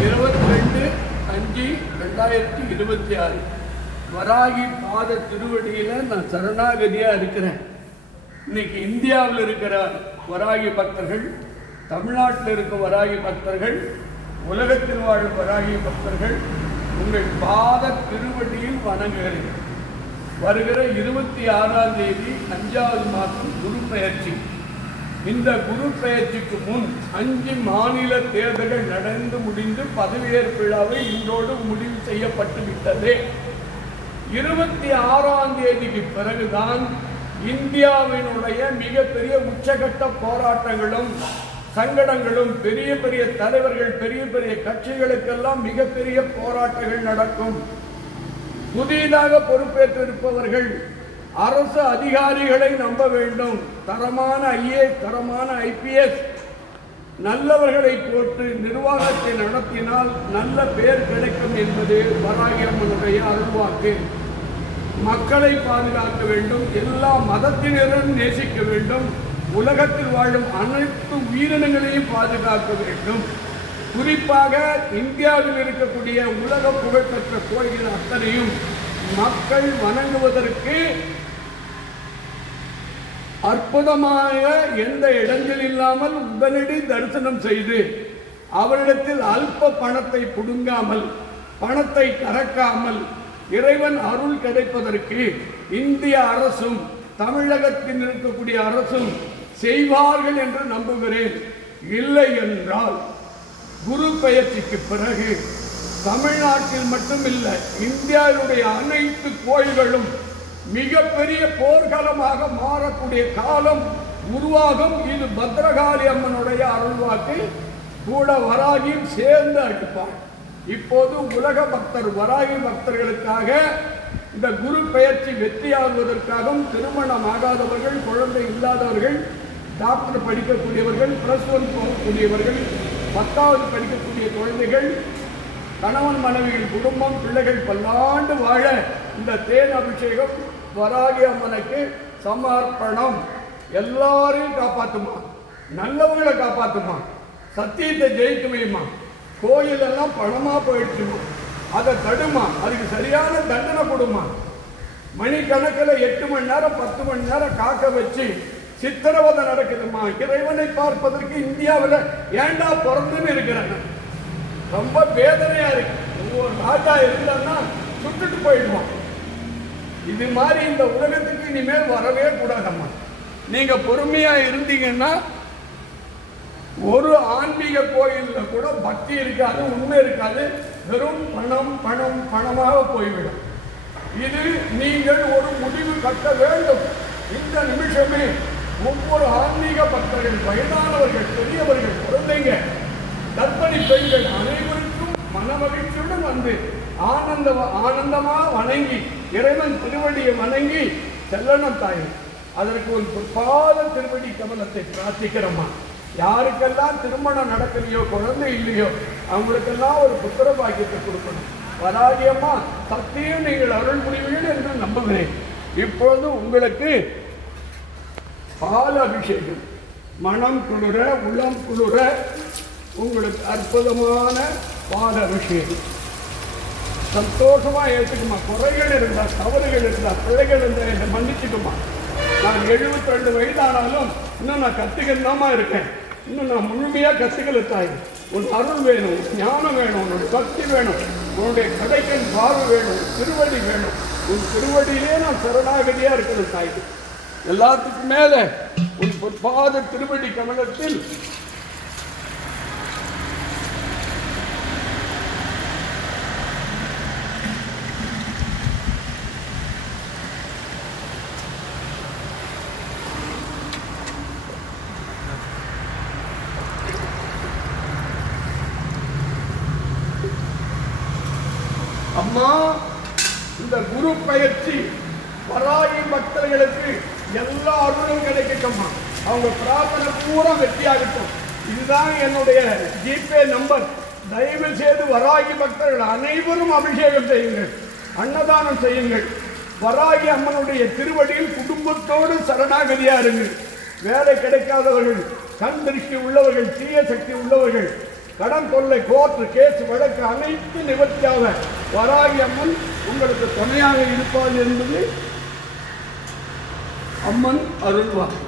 22/5/2026 வராகி பாத திருவடியில் நான் சரணாகதியாக இருக்கிறேன். இன்னைக்கு இந்தியாவில் இருக்கிற வராகி பக்தர்கள், தமிழ்நாட்டில் இருக்க வராகி பக்தர்கள், உலகத்தில் வாழும் வராகி பக்தர்கள் உங்கள் பாத திருவடியில் வணங்குகிறேன். வருகிற 26ஆம் தேதி 5வது மாதம் குரு பெயர்ச்சி. இந்த குரு பெயர்ச்சிக்கு முன் 5 மாநில தேர்தல்கள் நடந்து முடிந்து பதவியேற்பு விழாவை இன்றோடு முடிவு செய்யப்பட்டு விட்டது. 26ஆம் தேதிக்கு பிறகுதான் இந்தியாவினுடைய மிகப்பெரிய உச்சகட்ட போராட்டங்களும் சங்கடங்களும், பெரிய பெரிய தலைவர்கள், பெரிய பெரிய கட்சிகளுக்கெல்லாம் மிகப்பெரிய போராட்டங்கள் நடக்கும். புதிதாக பொறுப்பேற்றிருப்பவர்கள் அரசு அதிகாரிகளை நம்ப வேண்டும். தரமான IAS, தரமான IPS நல்லவர்களை போட்டு நிர்வாகத்தை நடத்தினால் நல்ல பெயர் கிடைக்கும் என்பது வராகி அம்மனுடைய அருள்வாக்கு. மக்களை பாதுகாக்க வேண்டும், எல்லா மதத்தினரும் நேசிக்க வேண்டும், உலகத்தில் வாழும் அனைத்து உயிரினங்களையும் பாதுகாக்க வேண்டும். குறிப்பாக இந்தியாவில் இருக்கக்கூடிய உலக புகழ்பெற்ற கோயில்கள் அத்தனையும் மக்கள் வணங்குவதற்கு அற்புதமாக எந்த இடைஞ்சல் இல்லாமல் உடனடி தரிசனம் செய்து அவரிடத்தில் அல்ப பணத்தை புடுங்காமல், பணத்தை கறக்காமல் இறைவன் அருள் கிடைப்பதற்கு இந்திய அரசும் தமிழகத்தில் இருக்கக்கூடிய அரசும் செய்வார்கள் என்று நம்புகிறேன். இல்லை என்றால் குரு பெயர்ச்சிக்கு பிறகு தமிழ்நாட்டில் மட்டுமில்லை, இந்தியாவுடைய அனைத்து கோயில்களும் மிகப்பெரிய போர்க்களமாக மாறக்கூடிய காலம் உருவாகும். இது பத்ரகாளி அம்மனுடைய அருள்வாக்கு. கூட வராகியும் சேர்ந்து அடிப்பார். இப்போது உலக பக்தர் வராகி பக்தர்களுக்காக இந்த குரு பெயர்ச்சி வெற்றியாகுவதற்காகவும் திருமணம் ஆகாதவர்கள், குழந்தை இல்லாதவர்கள், டாக்டர் படிக்கக்கூடியவர்கள், +1 போகக்கூடியவர்கள், 10வது படிக்கக்கூடிய குழந்தைகள், கணவன் மனைவிகள், குடும்பம், பிள்ளைகள் பல்லாண்டு வாழ இந்த தேன் அபிஷேகம் வராகி அம்மனுக்கு சமர்ப்பணம். எல்லாரையும் காப்பாற்றுமா, நல்லவங்களை காப்பாற்றுமா, சத்தியத்தை ஜெயிக்குமேமா. கோயில் எல்லாம் பணமா போயிடுச்சுமா, அதை தடுமா, அதுக்கு சரியான தண்டனை கொடுமா. மணிக்கணக்கில் 8 மணி நேரம் 10 மணி நேரம் காக்க வச்சு சித்திரவதை நடக்குதுமா. இறைவனை பார்ப்பதற்கு இந்தியாவில் ஏண்டா பிறந்துன்னு இருக்கிறாங்க. ரொம்ப வேதனையா இருக்கு. ஒவ்வொரு ராஜா இருந்தான்னா சுட்டுட்டு போயிடுவான். இது மாதிரி இந்த உலகத்துக்கு இனிமேல் வரவே கூடாதம்மா. நீங்க பொறுமையா இருந்தீங்கன்னா ஒரு ஆன்மீக கோயில்ல கூட பக்தி இருக்காது, உண்மை இருக்காது. வெறும் பணம் பணம் பணமாக போய்விடும். இது நீங்கள் ஒரு முடிவு கட்ட வேண்டும். இந்த நிமிஷமே ஒவ்வொரு ஆன்மீக பக்தர்கள், வயதானவர்கள், பெரியவர்கள், குழந்தைங்க, கர்ப்பிணி பெண்கள் அனைவருக்கும் மனமகிழ்ச்சியுடன் வந்து ஆனந்தமா வணங்கி இறைவன் திருவடியை வணங்கி செல்லணும் தாய். அதற்கு ஒரு பாத திருவடி கமலத்தை பிரார்த்திக்கிறோமா. யாருக்கெல்லாம் திருமணம் நடக்கலையோ, குழந்தை இல்லையோ, அவங்களுக்கெல்லாம் ஒரு புத்திர பாக்கியத்தை கொடுக்கணும். வராகியம்மா சத்தியம் நீங்கள் அருள் புரிவீர்கள் என்று நம்புகிறேன். இப்பொழுது உங்களுக்கு பால் அபிஷேகம், மனம் குளிர, உள்ளம் குளிர உங்களுக்கு அற்புதமான பால் அபிஷேகம். சந்தோஷமா ஏற்றுக்குமா. குறைகள் இருந்தால், தவறுகள் இருந்தால், பிள்ளைகள் இருந்தால் என்னை மன்னிச்சுக்குமா. நான் 72 வயதானாலும் இன்னும் நான் கற்றுக்கணுமா இருக்கேன். இன்னும் நான் முழுமையாக கற்றுக்கல தாய். உன் அருள் வேணும், ஞானம் வேணும், உன்னோட பக்தி வேணும், உன்னுடைய கடைக்கன் பார்வை வேணும், திருவடி வேணும். உன் திருவடியிலே நான் சரணாகதியாக இருக்கணும் தாய். எல்லாத்துக்கும் மேலே உன் பாத திருவடி கமலத்தில் அம்மா, இந்த குரு பயிற்சி வராகி பக்தர்களுக்கு எல்லா அருளும் கிடைக்கட்டும்மா. அவங்க பிரார்த்தனை பூரா வெற்றியாகட்டும். இதுதான் என்னுடைய ஜிபே நம்பர். தயவு செய்து வராகி பக்தர்கள் அனைவரும் அபிஷேகம் செய்யுங்கள், அன்னதானம் செய்யுங்கள். வராகி அம்மனுடைய திருவடியில் குடும்பத்தோடு சரணாகதியாருங்கள். வேலை கிடைக்காதவர்கள், கண் திருஷ்டி உள்ளவர்கள், தீய சக்தி உள்ளவர்கள், கடன் தொல்லை, கோர்ட்டு கேஸ் வழக்கு அனைத்து நிவர்த்தியாக வராகி அம்மன் உங்களுக்கு துணையாக இருப்பாள் என்பது அம்மன் அருள்வார்.